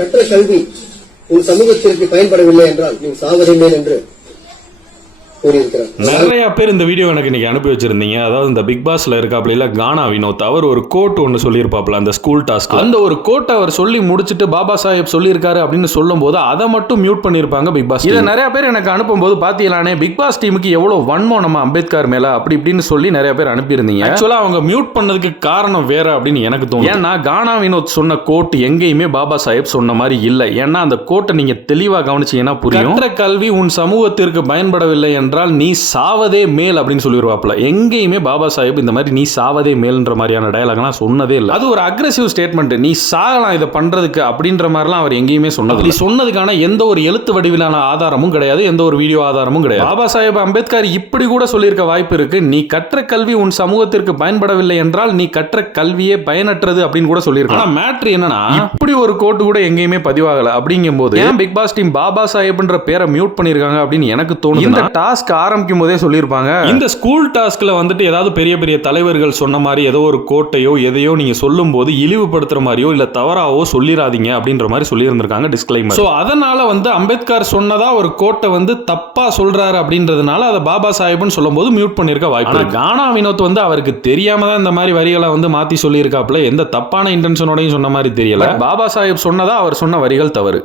கற்ற கல்வி உன் சமூகத்திற்கு பயன்படவில்லை என்றால் நீ சாவதே மேல் என்று நிறைய பேர் இந்த வீடியோ எனக்கு இன்னைக்கு அனுப்பி வச்சிருந்தீங்க. அதாவது இந்த பிக் பாஸ்ல இருக்காப்ல கானா வினோத் அவர் ஒரு கோட் ஒன்று சொல்லியிருப்பாப்ல அந்த ஸ்கூல் டாஸ்க். அந்த ஒரு கோட்டை அவர் சொல்லி முடிச்சுட்டு பாபா சாஹேப் சொல்லியிருக்காரு அப்படின்னு சொல்லும் போது அதை மட்டும் மியூட் பண்ணியிருப்பாங்க பிக் பாஸ். இதை நிறைய பேர் எனக்கு அனுப்பும் போது பாத்தீங்களானே பிக் பாஸ் டீமுக்கு எவ்வளவு வன்மம் நம்ம அம்பேத்கர் மேல அப்படி இப்படின்னு சொல்லி நிறைய பேர் அனுப்பியிருந்தீங்க. ஆக்சுவலா அவங்க மியூட் பண்ணதுக்கு காரணம் வேற அப்படின்னு எனக்கு தோணும். ஏன்னா கானா வினோத் சொன்ன கோட் எங்கேயுமே பாபா சாஹேப் சொன்ன மாதிரி இல்லை. ஏன்னா அந்த கோட்டை நீங்க தெளிவா கவனிச்சீங்கன்னா புரியும். கற்ற கல்வி உன் சமூகத்திற்கு பயன்படவில்லை என்றால் நீ சாவதே மேல் அப்படின்னு சொல்லிடுவாப்ல. எங்கேயுமே பாபா சாஹேப் இந்த மாதிரி நீ சாவதே மேல்ன்ற மாதிரியான டயலாக்லாம் சொன்னதே இல்லை. அது ஒரு அக்ரெசிவ் ஸ்டேட்மெண்ட். நீ சாகலாம் இதை பண்றதுக்கு அப்படின்ற மாதிரிலாம் அவர் எங்கேயுமே சொன்னது. சொன்னதுக்கான எந்த ஒரு எழுத்து வடிவிலான ஆதாரமும் கிடையாது, எந்த ஒரு வீடியோ ஆதாரமும் கிடையாது. பாபா சாஹேப் அம்பேத்கர் இப்படி கூட சொல்லியிருக்க வாய்ப்பு இருக்கு. நீ கற்ற கல்வி உன் சமூகத்திற்கு பயன்படவில்லை என்றால் நீ கற்ற கல்வியே பயனற்றது அப்படின்னு கூட சொல்லியிருக்க. ஆனா மேட்ரு என்னன்னா இப்படி ஒரு கோட்டு கூட எங்கேயுமே பதிவாகல. அப்படிங்கும் போது ஏன் பிக் பாஸ் டீம் பாபா சாஹேப்ன்ற பேரை மியூட் பண்ணிருக்காங்க அப்படின்னு எனக்கு தோணுது. இந்த டாஸ்க் ஆரம்பிக்கும் போதே சொல்லியிருப்பாங்க, இந்த ஸ்கூல் டாஸ்க்ல வந்துட்டு ஏதாவது பெரிய பெரிய தலைவர்கள் சொன்ன மாதிரி ஏதோ ஒரு கோட்டையோ எதையோ நீங்க சொல்லும் போது இழிவுபடுத்துற மாதிரியோ இல்ல தவறாவோ சொல்லிராதீங்க அப்படின்ற மாதிரி சொல்லி இருந்திருக்காங்க டிஸ்க்ளைமர். சோ அதனால வந்து அம்பேத்கர் சொன்னதா ஒரு கோட்டை வந்து தப்பா சொல்றாரு அப்படின்றதுனால அதை பாபா சாஹேப்னு சொல்லும் போது மியூட் பண்ணிருக்க வாய்ப்பு. கானா வினோத் வந்து அவருக்கு தெரியாம தான் இந்த மாதிரி வரிகளை வந்து மாத்தி சொல்லி இருக்காப்ல. எந்த தப்பான இன்டென்ஷனோடையும் சொன்ன மாதிரி தெரியல. பாபா சாஹேப் சொன்னதா அவர் சொன்ன வரிகள் தவறு.